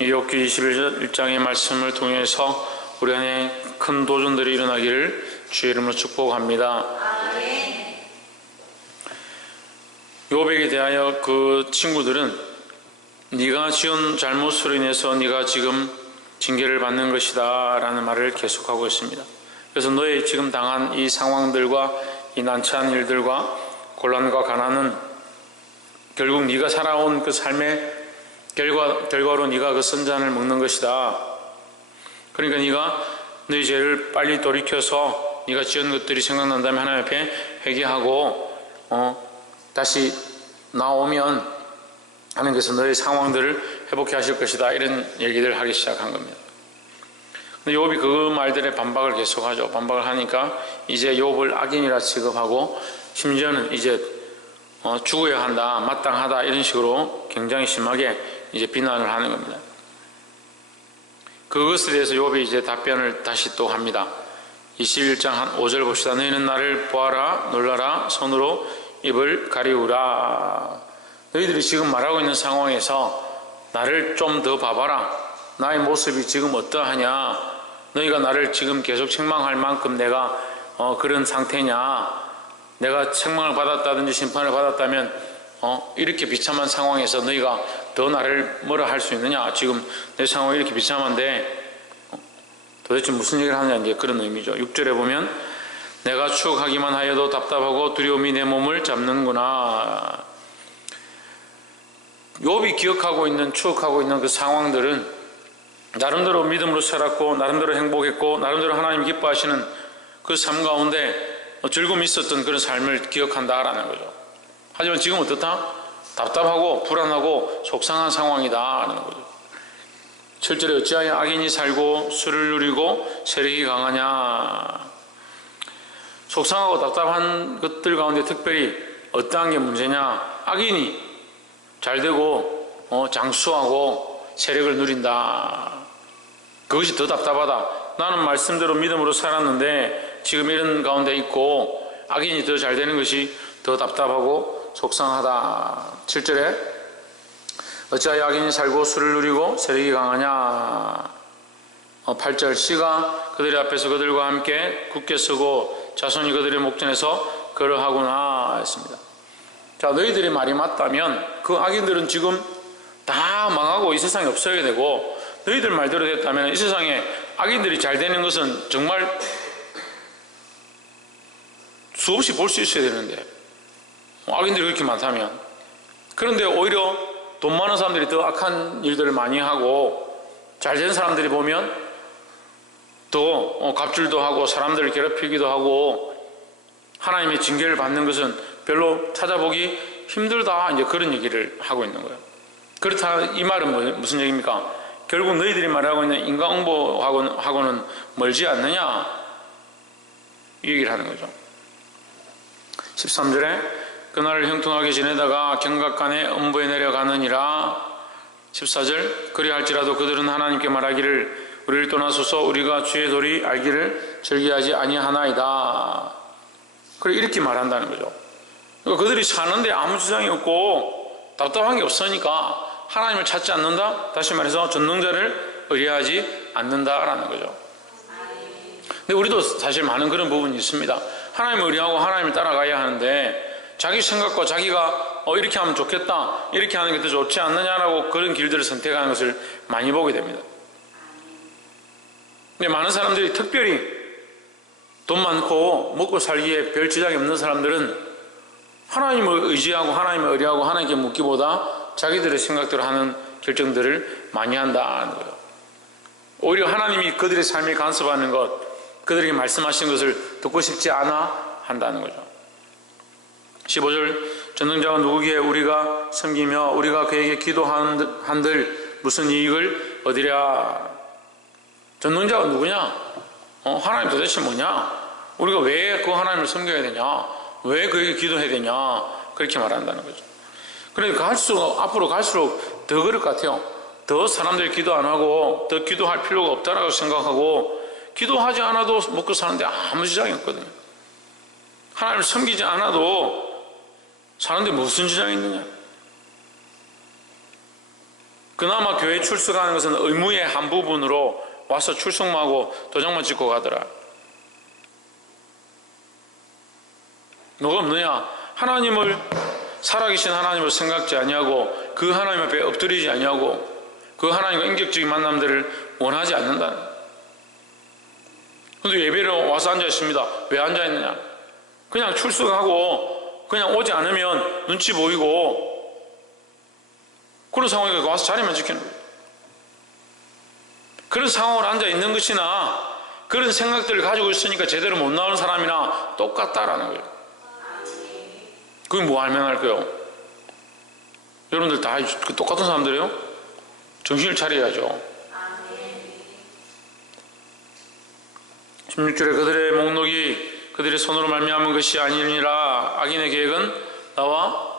욥기 21장의 말씀을 통해서 우리 안에 큰 도전들이 일어나기를 주의 이름으로 축복합니다. 욥에게 대하여 그 친구들은 네가 지은 잘못으로 인해서 네가 지금 징계를 받는 것이다 라는 말을 계속하고 있습니다. 그래서 너의 지금 당한 이 상황들과 이 난처한 일들과 곤란과 가난은 결국 네가 살아온 그 삶의 결과, 결과로 네가 그 선잔을 먹는 것이다. 그러니까 네가 너희 죄를 빨리 돌이켜서 네가 지은 것들이 생각난다면 하나님 앞에 회개하고 어, 다시 나오면 하나님께서 너의 상황들을 회복해 하실 것이다. 이런 얘기를 하기 시작한 겁니다. 근데 욥이 그 말들에 반박을 계속하죠. 반박을 하니까 이제 욥을 악인이라 취급하고 심지어는 이제 어, 죽어야 한다, 마땅하다 이런 식으로 굉장히 심하게 이제 비난을 하는 겁니다. 그것에 대해서 욥이 이제 답변을 다시 또 합니다. 21장 한 5절 봅시다. 너희는 나를 보아라, 놀라라, 손으로 입을 가리우라. 너희들이 지금 말하고 있는 상황에서 나를 좀 더 봐봐라. 나의 모습이 지금 어떠하냐? 너희가 나를 지금 계속 책망할 만큼 내가 어, 그런 상태냐? 내가 책망을 받았다든지 심판을 받았다면 어, 이렇게 비참한 상황에서 너희가 더 나를 뭐라 할 수 있느냐? 지금 내 상황이 이렇게 비참한데 어, 도대체 무슨 얘기를 하느냐 이제 그런 의미죠. 6절에 보면 내가 추억하기만 하여도 답답하고 두려움이 내 몸을 잡는구나. 욥이 기억하고 있는 추억하고 있는 그 상황들은 나름대로 믿음으로 살았고 나름대로 행복했고 나름대로 하나님 기뻐하시는 그 삶 가운데 즐거움이 있었던 그런 삶을 기억한다라는 거죠. 하지만 지금 어떻다? 답답하고 불안하고 속상한 상황이다라는 거죠. 7절에 어찌하여 악인이 살고 술을 누리고 세력이 강하냐? 속상하고 답답한 것들 가운데 특별히 어떠한 게 문제냐? 악인이 잘 되고 어, 장수하고 세력을 누린다. 그것이 더 답답하다. 나는 말씀대로 믿음으로 살았는데 지금 이런 가운데 있고 악인이 더 잘 되는 것이 더 답답하고 속상하다. 7절에 어찌하여 악인이 살고 술을 누리고 세력이 강하냐? 8절 씨가 그들의 앞에서 그들과 함께 굳게 서고 자손이 그들의 목전에서 걸어하구나 했습니다. 자 너희들의 말이 맞다면 그 악인들은 지금 다 망하고 이 세상에 없어야 되고 너희들 말대로 됐다면 이 세상에 악인들이 잘 되는 것은 정말 수없이 볼 수 있어야 되는데 악인들이 그렇게 많다면 그런데 오히려 돈 많은 사람들이 더 악한 일들을 많이 하고 잘 된 사람들이 보면 또 갑질도 하고 사람들을 괴롭히기도 하고 하나님의 징계를 받는 것은 별로 찾아보기 힘들다 이제 그런 얘기를 하고 있는 거예요. 그렇다 이 말은 뭐, 무슨 얘기입니까? 결국 너희들이 말하고 있는 인간응보하고는 멀지 않느냐 이 얘기를 하는 거죠. 13절에 그날을 형통하게 지내다가 경각간에 음부에 내려가느니라. 14절 그리할지라도 그들은 하나님께 말하기를 우리를 떠나소서 우리가 주의 도리 알기를 즐기하지 아니하나이다. 이렇게 말한다는 거죠. 그러니까 그들이 사는데 아무 지장이 없고 답답한 게 없으니까 하나님을 찾지 않는다? 다시 말해서 전능자를 의뢰하지 않는다라는 거죠. 근데 우리도 사실 많은 그런 부분이 있습니다. 하나님을 의뢰하고 하나님을 따라가야 하는데 자기 생각과 자기가 어, 이렇게 하면 좋겠다, 이렇게 하는 게 더 좋지 않느냐라고 그런 길들을 선택하는 것을 많이 보게 됩니다. 근데 많은 사람들이 특별히 돈 많고 먹고 살기에 별 지장이 없는 사람들은 하나님을 의지하고 하나님을 의뢰하고 하나님께 묻기보다 자기들의 생각대로 하는 결정들을 많이 한다는 거예요. 오히려 하나님이 그들의 삶에 간섭하는 것, 그들에게 말씀하신 것을 듣고 싶지 않아 한다는 거죠. 15절 전능자가 누구기에 우리가 섬기며 우리가 그에게 기도한들 무슨 이익을 얻으랴 전능자가 누구냐? 어, 하나님 도대체 뭐냐? 우리가 왜 그 하나님을 섬겨야 되냐? 왜 그에게 기도해야 되냐? 그렇게 말한다는 거죠. 그러니까 갈수록 앞으로 갈수록 더 그럴 것 같아요. 더 사람들이 기도 안 하고 더 기도할 필요가 없다라고 생각하고 기도하지 않아도 먹고 사는데 아무 지장이 없거든요. 하나님을 섬기지 않아도 사는데 무슨 지장이 있느냐? 그나마 교회 출석하는 것은 의무의 한 부분으로 와서 출석하고 도장만 찍고 가더라. 너가 없느냐? 하나님을 살아계신 하나님을 생각지 아니하고 그 하나님 앞에 엎드리지 아니하고 그 하나님과 인격적인 만남들을 원하지 않는다. 근데 예배로 와서 앉아 있습니다. 왜 앉아 있느냐? 그냥 출석하고 그냥 오지 않으면 눈치 보이고 그런 상황에 와서 자리만 지키는 거예요. 그런 상황으로 앉아 있는 것이나 그런 생각들을 가지고 있으니까 제대로 못 나오는 사람이나 똑같다라는 거예요. 그게 뭐 알면할까요? 여러분들 다그 똑같은 사람들이에요? 정신을 차려야죠. 16절에 그들의 목록이 그들의 손으로 말미암은 것이 아니니라. 악인의 계획은 나와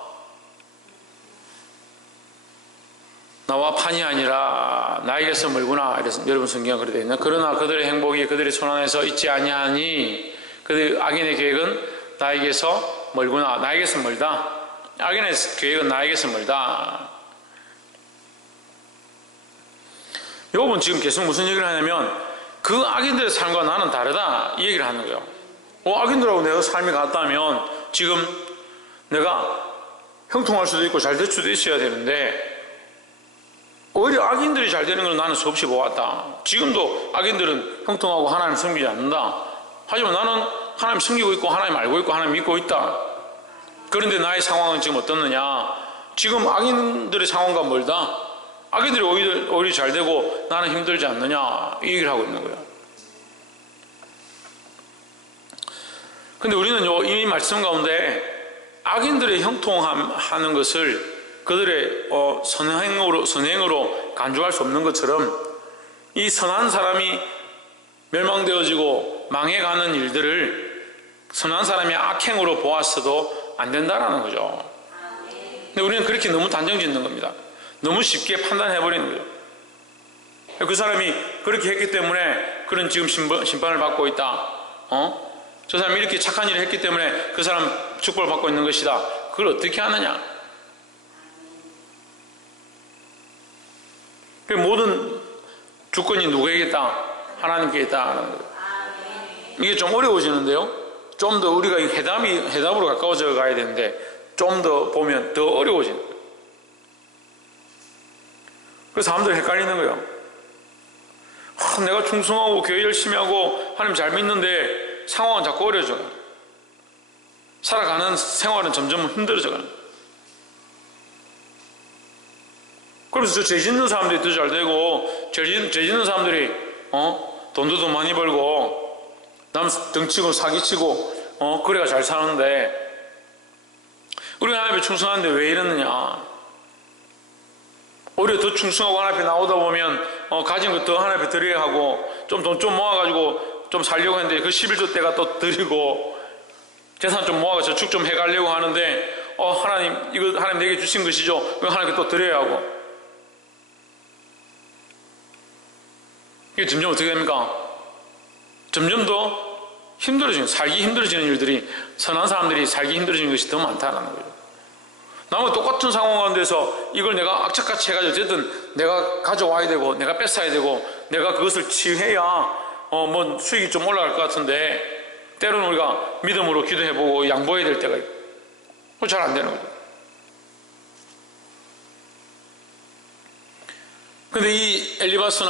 나와 판이 아니라 나에게서 멀구나. 이래서 여러분 성경에 그렇게 되어 있나 그러나 그들의 행복이 그들의 손 안에서 있지 아니하니 그들 악인의 계획은 나에게서 멀구나. 나에게서 멀다. 악인의 계획은 나에게서 멀다. 요번 지금 계속 무슨 얘기를 하냐면 그 악인들의 삶과 나는 다르다. 이 얘기를 하는 거예요 어, 악인들하고 내가 삶이 같다면 지금 내가 형통할 수도 있고 잘 될 수도 있어야 되는데 오히려 악인들이 잘 되는 걸 나는 수없이 보았다. 지금도 악인들은 형통하고 하나님 섬기지 않는다. 하지만 나는 하나님 섬기고 있고 하나님 알고 있고 하나님 믿고 있다. 그런데 나의 상황은 지금 어떻느냐? 지금 악인들의 상황과 멀다. 악인들이 오히려, 오히려 잘 되고 나는 힘들지 않느냐? 이 얘기를 하고 있는 거야. 근데 우리는 요, 이 말씀 가운데 악인들의 형통하는 것을 그들의 어, 선행으로, 선행으로 간주할 수 없는 것처럼 이 선한 사람이 멸망되어지고 망해가는 일들을 선한 사람이 악행으로 보았어도 안 된다라는 거죠. 근데 우리는 그렇게 너무 단정 짓는 겁니다. 너무 쉽게 판단해버리는 거예요. 그 사람이 그렇게 했기 때문에 그런 지금 심판을 받고 있다. 어? 저 사람이 이렇게 착한 일을 했기 때문에 그 사람 축복을 받고 있는 것이다. 그걸 어떻게 하느냐? 그 모든 주권이 누구에게 있다? 하나님께 있다. 이게 좀 어려워지는데요. 좀 더 우리가 해답이 해답으로 가까워져 가야 되는데 좀 더 보면 더 어려워지는 거예요. 그래서 사람들이 헷갈리는 거예요. 아, 내가 충성하고 교회 열심히 하고 하나님 잘 믿는데 상황은 자꾸 어려져요. 살아가는 생활은 점점 힘들어져가는 거예요. 그래서 죄 짓는 사람들이 더 잘 되고 죄, 짓는 사람들이 어? 돈도 더 많이 벌고 남 등치고 사기치고 어? 그래가 잘 사는데 우리가 하나님에 충성하는데 왜 이러느냐 오히려 더 충성하고 하나님 앞에 나오다 보면 어, 가진 거더 하나님 앞에 드려야 하고 좀 돈좀 모아가지고 좀 살려고 했는데 그 11조 때가 또 드리고 재산 좀 모아가 저축 좀 해가려고 하는데 어 하나님 이거 하나님 내게 주신 것이죠 이거 하나님께 또 드려야 하고 이게 점점 어떻게 됩니까? 점점 더 힘들어지는, 살기 힘들어지는 일들이 선한 사람들이 살기 힘들어지는 것이 더 많다는 거예요. 나무 똑같은 상황 가운데서 이걸 내가 악착같이 해가지고 어쨌든 내가 가져와야 되고 내가 뺏어야 되고 내가 그것을 치유해야 어 뭐 수익이 좀 올라갈 것 같은데 때로는 우리가 믿음으로 기도해보고 양보해야 될 때가 있고 잘 안 되는 거죠. 근데 이 엘리바스나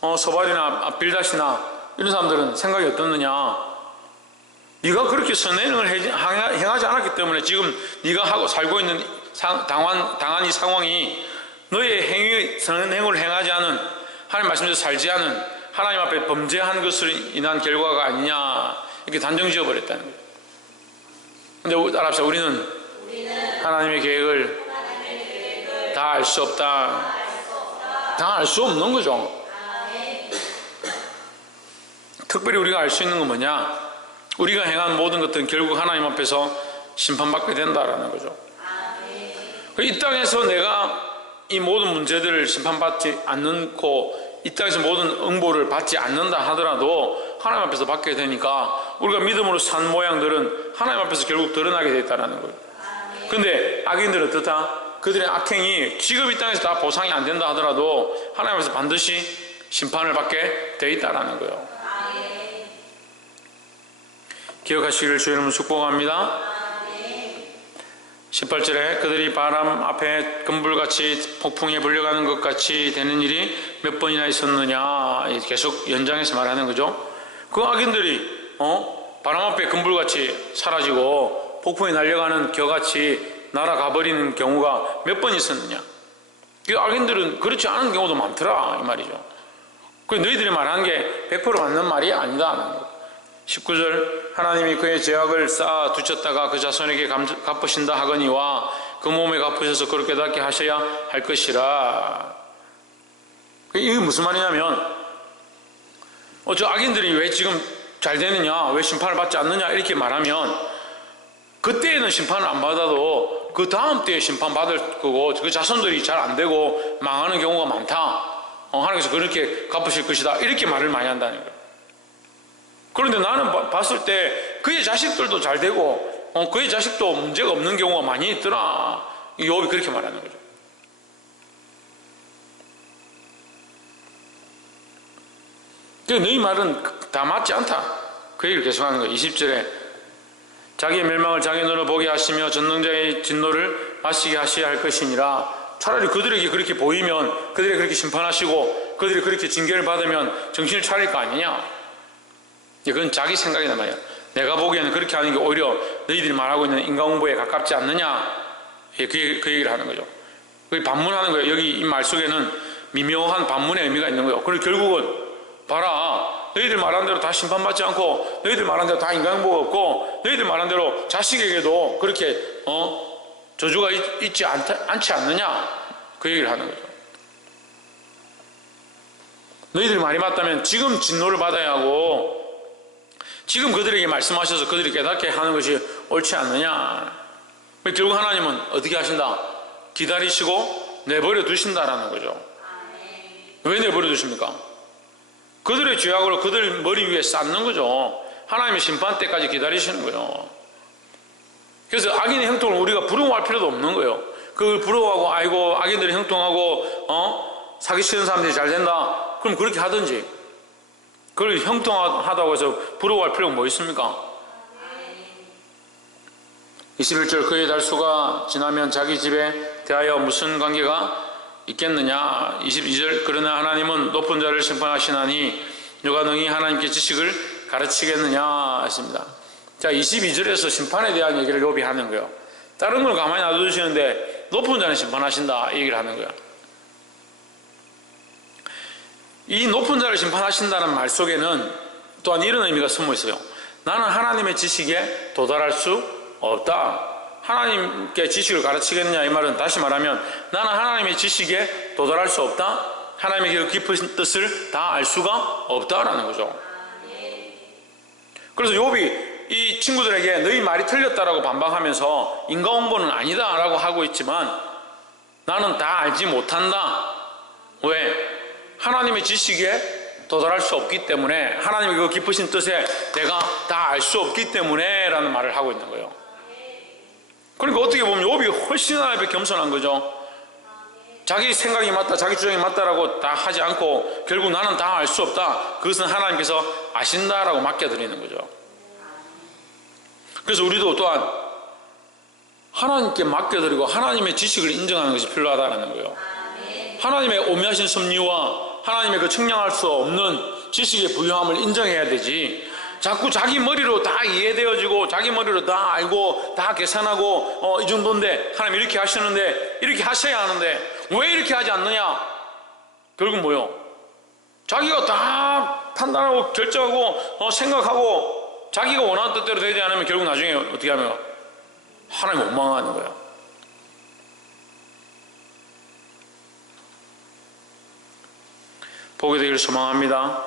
어, 소발이나 빌다시나 이런 사람들은 생각이 어떻느냐? 네가 그렇게 선행을 행하지 않았기 때문에 지금 네가 하고 살고 있는 당한, 당한 이 상황이 너의 행위, 선행을 행하지 않은 하나님 말씀대로 살지 않은 하나님 앞에 범죄한 것으로 인한 결과가 아니냐 이렇게 단정 지어버렸다는 거예요. 근데 따라합시다. 우리는, 하나님의 계획을 다 알 수 없다. 다 알 수 없는 거죠. 특별히 우리가 알 수 있는 건 뭐냐? 우리가 행한 모든 것들은 결국 하나님 앞에서 심판받게 된다라는 거죠. 이 땅에서 내가 이 모든 문제들을 심판받지 않고 이 땅에서 모든 응보를 받지 않는다 하더라도 하나님 앞에서 받게 되니까 우리가 믿음으로 산 모양들은 하나님 앞에서 결국 드러나게 됐다는 거예요. 근데 악인들은 어떻다? 그들의 악행이 지금 이 땅에서 다 보상이 안 된다 하더라도 하나님께서 반드시 심판을 받게 돼 있다라는 거예요. 기억하시기를 주의 이름으로 축복합니다. 18절에 그들이 바람 앞에 금불같이 폭풍에 불려가는 것 같이 되는 일이 몇 번이나 있었느냐 계속 연장해서 말하는 거죠. 그 악인들이 어? 바람 앞에 금불같이 사라지고 폭풍에 날려가는 겨같이 날아가 버리는 경우가 몇 번 있었느냐. 그 악인들은 그렇지 않은 경우도 많더라 이 말이죠. 그 너희들이 말하는 게100% 맞는 말이 아니다. 19절 하나님이 그의 죄악을 쌓아 두쳤다가 그 자손에게 감- 갚으신다 하거니와 그 몸에 갚으셔서 그렇게 닿게 하셔야 할 것이라. 이게 무슨 말이냐면 어, 저 악인들이 왜 지금 잘 되느냐 왜 심판을 받지 않느냐 이렇게 말하면 그때에는 심판을 안 받아도 그 다음 때에 심판 받을 거고 그 자손들이 잘 안 되고 망하는 경우가 많다. 어, 하나님께서 그렇게 갚으실 것이다. 이렇게 말을 많이 한다는 거예요 그런데 나는 봐- 봤을 때 그의 자식들도 잘 되고 어, 그의 자식도 문제가 없는 경우가 많이 있더라. 이 욥이 그렇게 말하는 거죠. 그 너희 말은 다 맞지 않다. 그 얘기를 계속하는 거예요. 20절에 자기의 멸망을 장애노로 보게 하시며 전능자의 진노를 마시게 하셔야 할 것이니라. 차라리 그들에게 그렇게 보이면 그들에게 그렇게 심판하시고 그들이 그렇게 징계를 받으면 정신을 차릴 거 아니냐. 그건 자기 생각이란 말이야. 내가 보기에는 그렇게 하는 게 오히려 너희들이 말하고 있는 인간공부에 가깝지 않느냐. 예, 그, 그 얘기를 하는 거죠. 그 반문하는 거예요. 여기 이 말 속에는 미묘한 반문의 의미가 있는 거예요. 그리고 결국은 봐라. 너희들 말한 대로 다 심판받지 않고 너희들 말한 대로 다 인간공부가 없고 너희들 말한 대로 자식에게도 그렇게 어 저주가 있, 있지 않다, 않지 않느냐. 그 얘기를 하는 거죠. 너희들이 말이 맞다면 지금 진노를 받아야 하고 지금 그들에게 말씀하셔서 그들이 깨닫게 하는 것이 옳지 않느냐. 결국 하나님은 어떻게 하신다? 기다리시고 내버려 두신다라는 거죠. 왜 내버려 두십니까? 그들의 죄악으로 그들 머리 위에 쌓는 거죠. 하나님의 심판 때까지 기다리시는 거예요. 그래서 악인의 형통을 우리가 부러워할 필요도 없는 거예요. 그걸 부러워하고 아이고 악인들이 형통하고 어 사기 치는 사람들이 잘 된다. 그럼 그렇게 하든지. 그걸 형통하다고 해서 부러워할 필요가 뭐 있습니까? 21절 그의 달수가 지나면 자기 집에 대하여 무슨 관계가 있겠느냐? 22절 그러나 하나님은 높은 자를 심판하시나니 누가 능히 하나님께 지식을 가르치겠느냐? 하십니다. 자 22절에서 심판에 대한 얘기를 욥이 하는 거예요. 다른 걸 가만히 놔두시는데 높은 자는 심판하신다 이 얘기를 하는 거예요 이 높은 자를 심판하신다는 말 속에는 또한 이런 의미가 숨어 있어요. 나는 하나님의 지식에 도달할 수 없다. 하나님께 지식을 가르치겠느냐 이 말은 다시 말하면 나는 하나님의 지식에 도달할 수 없다. 하나님의 그 깊은 뜻을 다 알 수가 없다라는 거죠. 그래서 욥이 이 친구들에게 너희 말이 틀렸다라고 반박하면서 인과홍보는 아니다라고 하고 있지만 나는 다 알지 못한다. 왜? 하나님의 지식에 도달할 수 없기 때문에 하나님의 그 깊으신 뜻에 내가 다 알 수 없기 때문에 라는 말을 하고 있는 거예요. 그러니까 어떻게 보면 욥이 훨씬 하나님께 겸손한 거죠. 자기 생각이 맞다, 자기 주장이 맞다라고 다 하지 않고 결국 나는 다 알 수 없다. 그것은 하나님께서 아신다라고 맡겨드리는 거죠. 그래서 우리도 또한 하나님께 맡겨드리고 하나님의 지식을 인정하는 것이 필요하다는 거예요. 하나님의 오묘하신 섭리와 하나님의 그 측량할 수 없는 지식의 부유함을 인정해야 되지. 자꾸 자기 머리로 다 이해되어지고 자기 머리로 다 알고 다 계산하고 어, 이 정도인데 하나님 이렇게 하시는데 이렇게 하셔야 하는데 왜 이렇게 하지 않느냐? 결국 뭐요? 자기가 다 판단하고 결정하고 어, 생각하고 자기가 원하는 뜻대로 되지 않으면 결국 나중에 어떻게 하면 하나님 원망하는 거예 보게 되기를 소망합니다.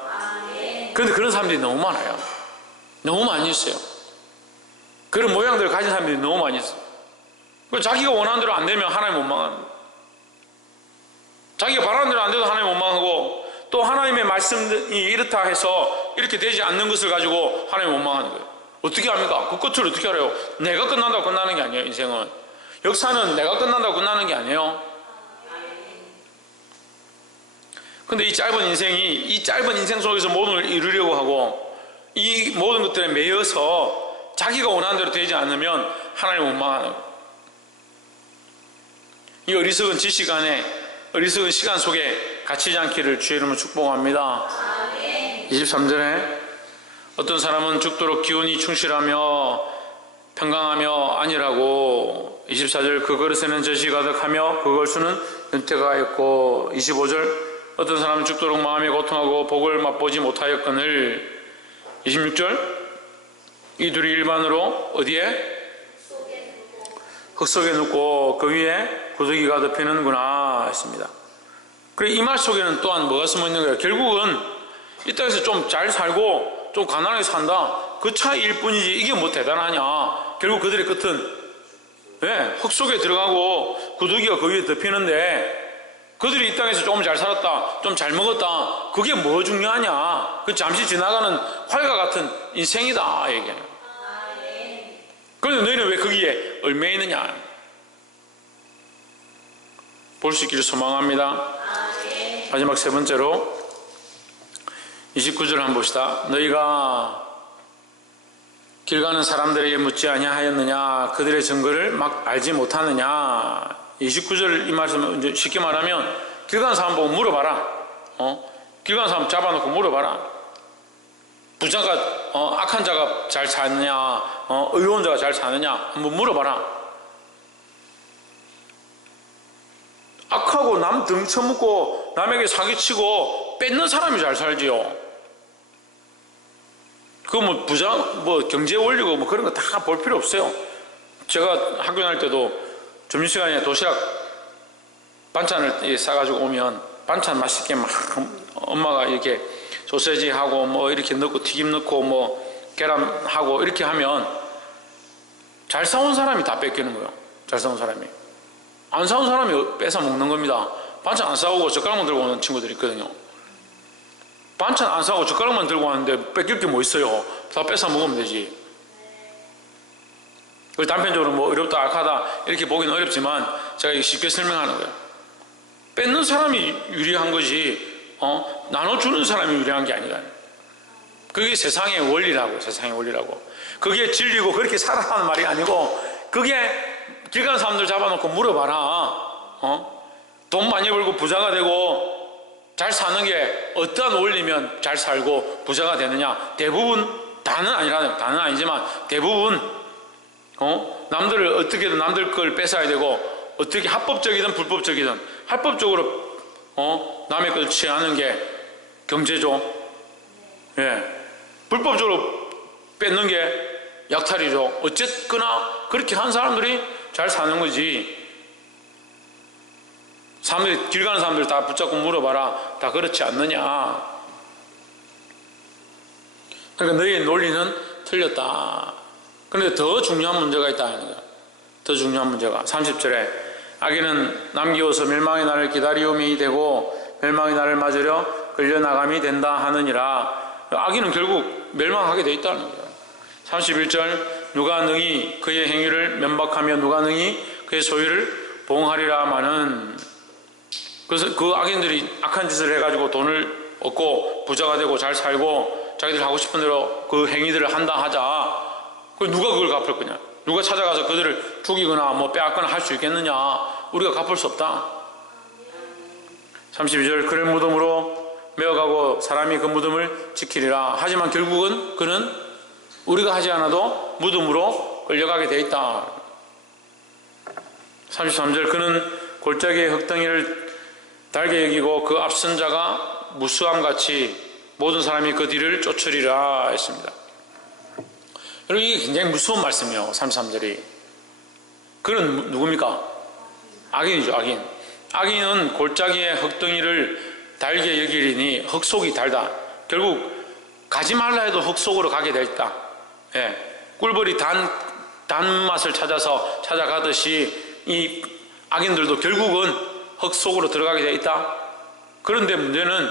그런데 그런 사람들이 너무 많아요. 너무 많이 있어요. 그런 모양들을 가진 사람들이 너무 많이 있어요. 그 자기가 원하는 대로 안 되면 하나님 원망합니다. 자기가 바라는 대로 안 돼도 하나님 원망하고 또 하나님의 말씀이 이렇다 해서 이렇게 되지 않는 것을 가지고 하나님 원망하는 거예요. 어떻게 합니까? 그 끝을 어떻게 알아요? 내가 끝난다고 끝나는 게 아니에요, 인생은. 역사는 내가 끝난다고 끝나는 게 아니에요. 근데 이 짧은 인생이 이 짧은 인생 속에서 모든 걸 이루려고 하고 이 모든 것들에 매여서 자기가 원하는 대로 되지 않으면 하나님을 원망하는 거예요. 이 어리석은 지식 안에 어리석은 시간 속에 갇히지 않기를 주의 이름으로 축복합니다. 23절에 어떤 사람은 죽도록 기운이 충실하며 평강하며 아니라고 24절 그 그릇에는 젖이 가득하며 그 걸수는 은퇴가 있고 25절 어떤 사람은 죽도록 마음이 고통하고 복을 맛보지 못하였거늘 26절 이 둘이 일반으로 어디에 흙 속에 눕고 그 위에 구더기가 덮이는구나 했습니다. 그래 이 말 속에는 또한 뭐가 숨어 있는 거예요? 결국은 이 땅에서 좀 잘 살고 좀 가난하게 산다 그 차이일 뿐이지 이게 뭐 대단하냐? 결국 그들의 끝은 네, 흙 속에 들어가고 구더기가 그 위에 덮이는데 그들이 이 땅에서 조금 잘 살았다, 좀 잘 먹었다. 그게 뭐 중요하냐? 그 잠시 지나가는 활과 같은 인생이다 이게. 그런데 너희는 왜 거기에 얽매 있느냐? 볼 수 있기를 소망합니다. 마지막 세 번째로 29절 한번 봅시다. 너희가 길 가는 사람들에게 묻지 아니하였느냐? 그들의 증거를 막 알지 못하느냐? 29절 이 말씀 이제 쉽게 말하면 길 가는 사람 보고 물어봐라. 어? 길 가는 사람 잡아놓고 물어봐라. 부자가 어, 악한 자가 잘 사느냐, 어, 의로운 자가 잘 사느냐 한번 물어봐라. 악하고 남 등쳐먹고 남에게 사기치고 뺏는 사람이 잘 살지요. 그뭐 부자 뭐 경제 원리고 뭐 그런 거 다 볼 필요 없어요. 제가 학교 다닐 때도 점심시간에 도시락 반찬을 싸가지고 오면 반찬 맛있게 막 엄마가 이렇게 소세지 하고 뭐 이렇게 넣고 튀김 넣고 뭐 계란 하고 이렇게 하면 잘 사온 사람이 다 뺏기는 거예요. 잘 사온 사람이. 안 사온 사람이 뺏어 먹는 겁니다. 반찬 안 싸오고 젓가락만 들고 오는 친구들이 있거든요. 반찬 안 싸고 젓가락만 들고 왔는데 뺏길 게 뭐 있어요? 다 뺏어 먹으면 되지. 그 단편적으로 뭐 어렵다 악하다 이렇게 보기는 어렵지만 제가 쉽게 설명하는 거예요. 뺏는 사람이 유리한 거지 어? 나눠주는 사람이 유리한 게 아니라 그게 세상의 원리라고 세상의 원리라고 그게 진리고 그렇게 살아라는 말이 아니고 그게 길 가는 사람들 잡아놓고 물어봐라 어? 돈 많이 벌고 부자가 되고 잘 사는 게 어떠한 원리면 잘 살고 부자가 되느냐 대부분 다는 아니라 다는 아니지만 대부분 어? 남들을 어떻게든 남들 걸 뺏어야 되고 어떻게 합법적이든 불법적이든 합법적으로 어? 남의 걸 취하는 게 경제죠. 예. 불법적으로 뺏는 게 약탈이죠. 어쨌거나 그렇게 한 사람들이 잘 사는 거지. 사람들이 길 가는 사람들 다 붙잡고 물어봐라. 다 그렇지 않느냐. 그러니까 너희의 논리는 틀렸다. 그런데 더 중요한 문제가 있다는 거야. 더 중요한 문제가 30절에 아기는 남기워서 멸망의 날을 기다리움이 되고 멸망의 날을 맞으려 끌려나감이 된다 하느니라. 아기는 결국 멸망하게 돼 있다는 거야. 31절 누가 능히 그의 행위를 면박하며 누가 능히 그의 소유를 봉하리라마는 그래서 그 악인들이 악한 짓을 해가지고 돈을 얻고 부자가 되고 잘 살고 자기들 하고 싶은 대로 그 행위들을 한다 하자. 그 누가 그걸 갚을 거냐? 누가 찾아가서 그들을 죽이거나 뭐 빼앗거나 할 수 있겠느냐? 우리가 갚을 수 없다. 32절 그를 무덤으로 메어가고 사람이 그 무덤을 지키리라. 하지만 결국은 그는 우리가 하지 않아도 무덤으로 끌려가게 돼 있다. 33절 그는 골짜기의 흙덩이를 달게 여기고 그 앞선 자가 무수함 같이 모든 사람이 그 뒤를 쫓으리라 했습니다. 여러분 이게 굉장히 무서운 말씀이에요. 33절이. 그는 누굽니까? 악인이죠. 악인. 악인은 골짜기의 흙덩이를 달게 여기리니 흙 속이 달다. 결국 가지 말라 해도 흙 속으로 가게 돼 있다. 예. 꿀벌이 단, 단맛을 찾아서 찾아가듯이 이 악인들도 결국은 흙 속으로 들어가게 돼 있다. 그런데 문제는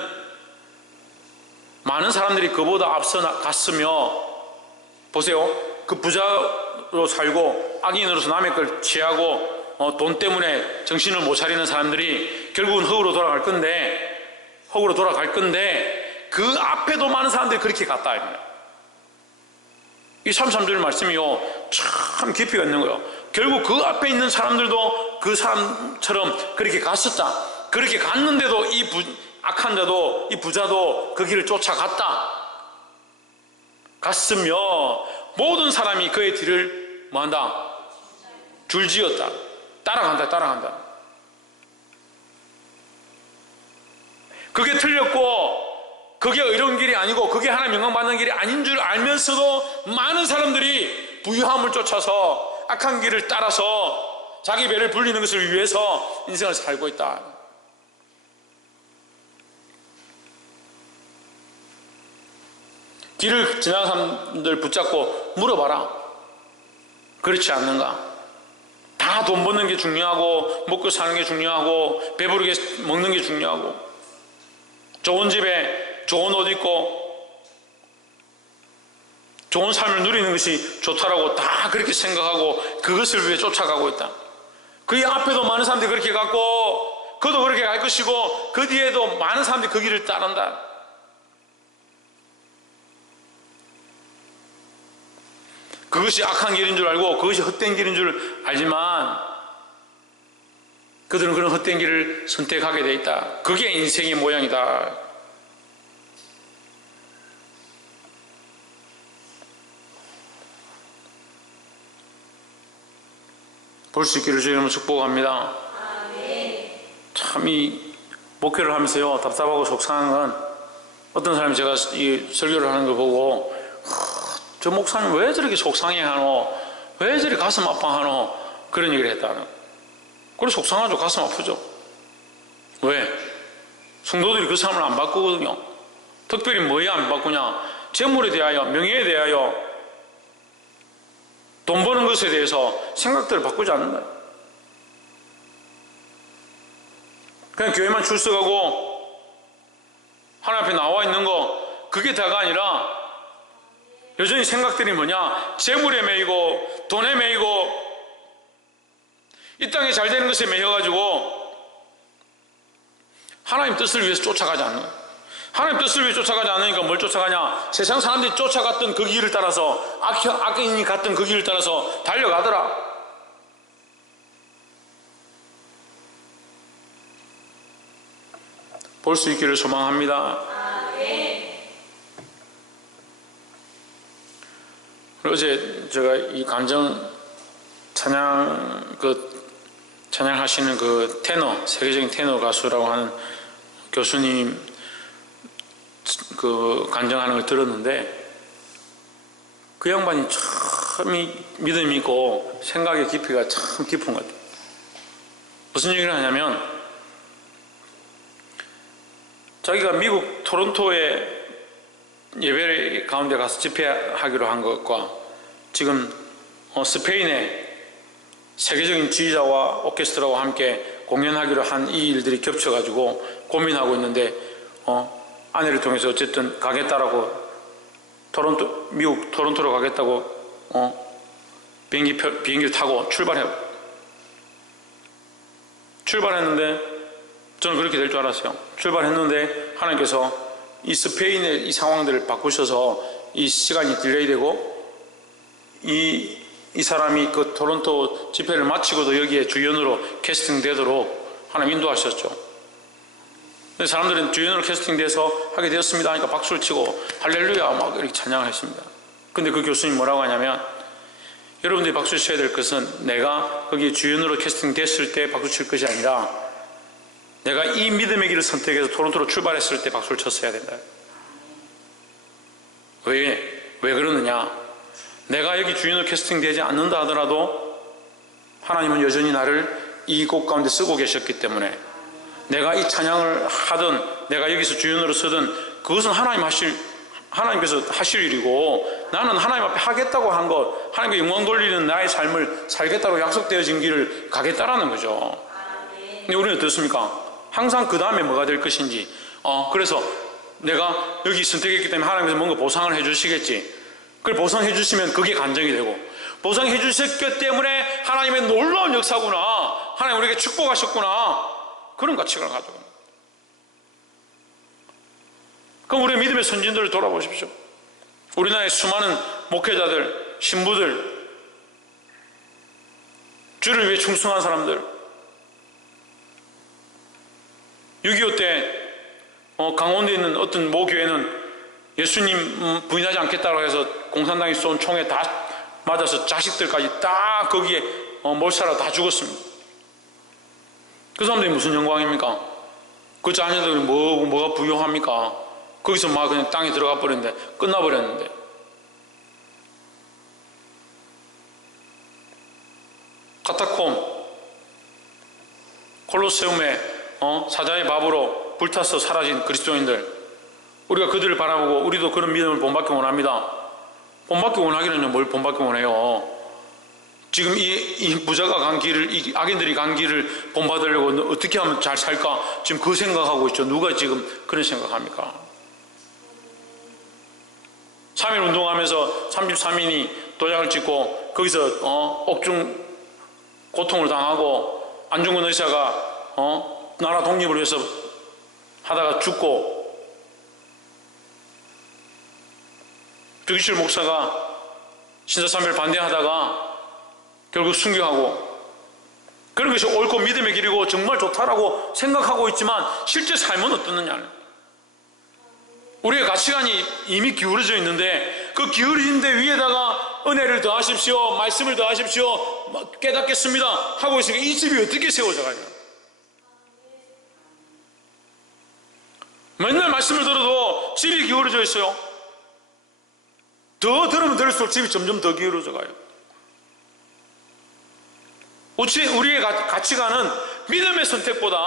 많은 사람들이 그보다 앞서 갔으며 보세요. 그 부자로 살고 악인으로서 남의 걸 취하고 어, 돈 때문에 정신을 못 차리는 사람들이 결국은 흙으로 돌아갈 건데 흙으로 돌아갈 건데 그 앞에도 많은 사람들이 그렇게 갔다 합니다. 이 33절 말씀이요 참 깊이가 있는 거예요. 결국 그 앞에 있는 사람들도 그 사람처럼 그렇게 갔었다. 그렇게 갔는데도 이 부, 악한 자도 이 부자도 그 길을 쫓아갔다. 갔으며 모든 사람이 그의 뒤를 뭐한다? 줄지었다. 따라간다, 따라간다. 그게 틀렸고, 그게 의로운 길이 아니고, 그게 하나님 영광 받는 길이 아닌 줄 알면서도 많은 사람들이 부유함을 쫓아서 악한 길을 따라서 자기 배를 불리는 것을 위해서 인생을 살고 있다. 길을 지나는 사람들 붙잡고 물어봐라. 그렇지 않는가? 다 돈 버는 게 중요하고, 먹고 사는 게 중요하고, 배부르게 먹는 게 중요하고, 좋은 집에 좋은 옷 입고, 좋은 삶을 누리는 것이 좋다라고 다 그렇게 생각하고, 그것을 위해 쫓아가고 있다. 그 앞에도 많은 사람들이 그렇게 갔고, 그도 그렇게 갈 것이고, 그 뒤에도 많은 사람들이 그 길을 따른다. 그것이 악한 길인 줄 알고 그것이 헛된 길인 줄 알지만 그들은 그런 헛된 길을 선택하게 돼 있다. 그게 인생의 모양이다. 볼 수 있기를 주님을 축복합니다. 참 이 목회를 하면서요 답답하고 속상한 건 어떤 사람이 제가 이 설교를 하는 걸 보고 저 목사님 왜 저렇게 속상해 하노? 왜 저리 가슴 아파하노? 그런 얘기를 했다는. 그래 속상하죠. 가슴 아프죠. 왜? 성도들이 그 사람을 안 바꾸거든요. 특별히 뭐에 안 바꾸냐? 재물에 대하여, 명예에 대하여, 돈 버는 것에 대해서 생각들을 바꾸지 않는다. 그냥 교회만 출석하고 하나님 앞에 나와 있는 거 그게 다가 아니라 여전히 생각들이 뭐냐? 재물에 매이고 돈에 매이고 이 땅에 잘 되는 것에 매여가지고 하나님 뜻을 위해서 쫓아가지 않는. 하나님 뜻을 위해 쫓아가지 않으니까 뭘 쫓아가냐? 세상 사람들이 쫓아갔던 그 길을 따라서 악, 악인이 갔던 그 길을 따라서 달려가더라. 볼 수 있기를 소망합니다. 어제 제가 이 감정 찬양 그 찬양하시는 그 테너 세계적인 테너 가수라고 하는 교수님 그 간증하는 걸 들었는데 그 양반이 참 믿음 있고 생각의 깊이가 참 깊은 것 같아요. 무슨 얘기를 하냐면 자기가 미국 토론토에 예배 가운데 가서 집회하기로 한 것과 지금 어, 스페인에 세계적인 지휘자와 오케스트라와 함께 공연하기로 한 이 일들이 겹쳐가지고 고민하고 있는데 어, 아내를 통해서 어쨌든 가겠다라고 토론토 미국 토론토로 가겠다고 어, 비행기 표, 비행기를 타고 출발해 출발했는데 저는 그렇게 될 줄 알았어요. 출발했는데 하나님께서 이 스페인의 이 상황들을 바꾸셔서 이 시간이 딜레이되고 이, 이 사람이 그 토론토 집회를 마치고도 여기에 주연으로 캐스팅되도록 하나님 인도하셨죠. 사람들은 주연으로 캐스팅돼서 하게 되었습니다 하니까 박수를 치고 할렐루야 막 이렇게 찬양을 했습니다. 근데 그 교수님 뭐라고 하냐면 여러분들이 박수 쳐야 될 것은 내가 거기 주연으로 캐스팅됐을 때 박수 칠 것이 아니라 내가 이 믿음의 길을 선택해서 토론토로 출발했을 때 박수를 쳤어야 된다. 왜, 왜 그러느냐? 내가 여기 주인으로 캐스팅되지 않는다 하더라도 하나님은 여전히 나를 이 곳 가운데 쓰고 계셨기 때문에 내가 이 찬양을 하든 내가 여기서 주인으로 서든 그것은 하나님 하실 하나님께서 하실 일이고 나는 하나님 앞에 하겠다고 한 것, 하나님께 영광 돌리는 나의 삶을 살겠다고 약속되어진 길을 가겠다라는 거죠. 근데 우리는 어떻습니까? 항상 그 다음에 뭐가 될 것인지. 어, 그래서 내가 여기 선택했기 때문에 하나님께서 뭔가 보상을 해 주시겠지. 그걸 보상해 주시면 그게 간정이 되고, 보상해 주셨기 때문에 하나님의 놀라운 역사구나. 하나님 우리에게 축복하셨구나. 그런 가치관을 가지고. 그럼 우리 믿음의 선진들을 돌아보십시오. 우리나라의 수많은 목회자들, 신부들, 주를 위해 충성한 사람들, 6.25때 어, 강원도에 있는 어떤 모 교회는 예수님 음, 부인하지 않겠다고 해서 공산당이 쏜 총에 다 맞아서 자식들까지 다 거기에 어, 몰살하고 다 죽었습니다. 그 사람들이 무슨 영광입니까? 그 자녀들이 뭐, 뭐가 부유합니까? 거기서 막 그냥 땅에 들어가 버렸는데, 끝나버렸는데. 카타콤, 콜로세움에 어? 사자의 밥으로 불타서 사라진 그리스도인들 우리가 그들을 바라보고 우리도 그런 믿음을 본받기 원합니다. 본받기 원하기는요 뭘 본받기 원해요? 지금 이, 이 부자가 간 길을 이 악인들이 간 길을 본받으려고 어떻게 하면 잘 살까 지금 그 생각하고 있죠. 누가 지금 그런 생각합니까? 3일 운동하면서 33인이 도장을 찍고 거기서 어, 옥중 고통을 당하고 안중근 의사가 어, 나라 독립을 위해서 하다가 죽고 주기실 목사가 신사삼일 반대하다가 결국 순교하고 그런 것이 옳고 믿음의 길이고 정말 좋다라고 생각하고 있지만 실제 삶은 어떻느냐 우리의 가치관이 이미 기울어져 있는데 그 기울어진 데 위에다가 은혜를 더하십시오 말씀을 더하십시오 깨닫겠습니다 하고 있으니까 이 집이 어떻게 세워져 가냐. 맨날 말씀을 들어도 집이 기울어져 있어요 더 들으면 들을수록 집이 점점 더 기울어져 가요 우리의 가치관은 믿음의 선택보다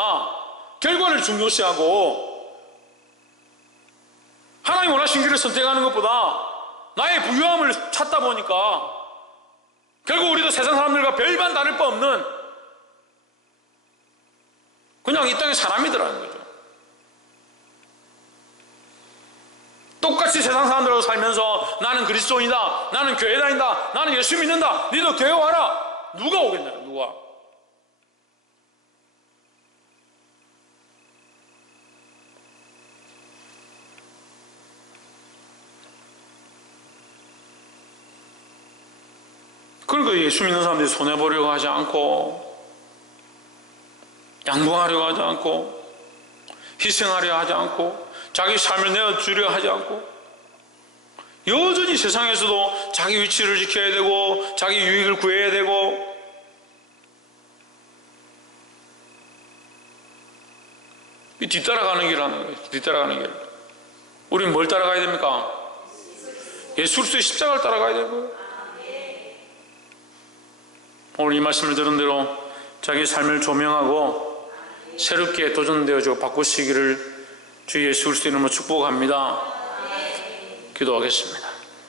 결과를 중요시하고 하나님 원하신 길을 선택하는 것보다 나의 부유함을 찾다 보니까 결국 우리도 세상 사람들과 별반 다를 바 없는 그냥 이 땅의 사람이더라는 거죠. 똑같이 세상 사람들하고 살면서 나는 그리스도인이다. 나는 교회 다닌다. 나는 예수 믿는다. 너도 교회 와라. 누가 오겠냐? 누가? 그러니까 예수 믿는 사람들이 손해보려고 하지 않고 양보하려고 하지 않고 희생하려 하지 않고 자기 삶을 내어 주려 하지 않고 여전히 세상에서도 자기 위치를 지켜야 되고 자기 유익을 구해야 되고 뒤따라가는 길하는 거예요. 뒤따라가는 길. 우리는 뭘 따라가야 됩니까? 예수 그리스도의 십자가를 따라가야 되고 오늘 이 말씀을 들은 대로 자기 삶을 조명하고 새롭게 도전되어지고 바꾸시기를 주 예수 그리스도 이름으로 축복합니다. 기도하겠습니다.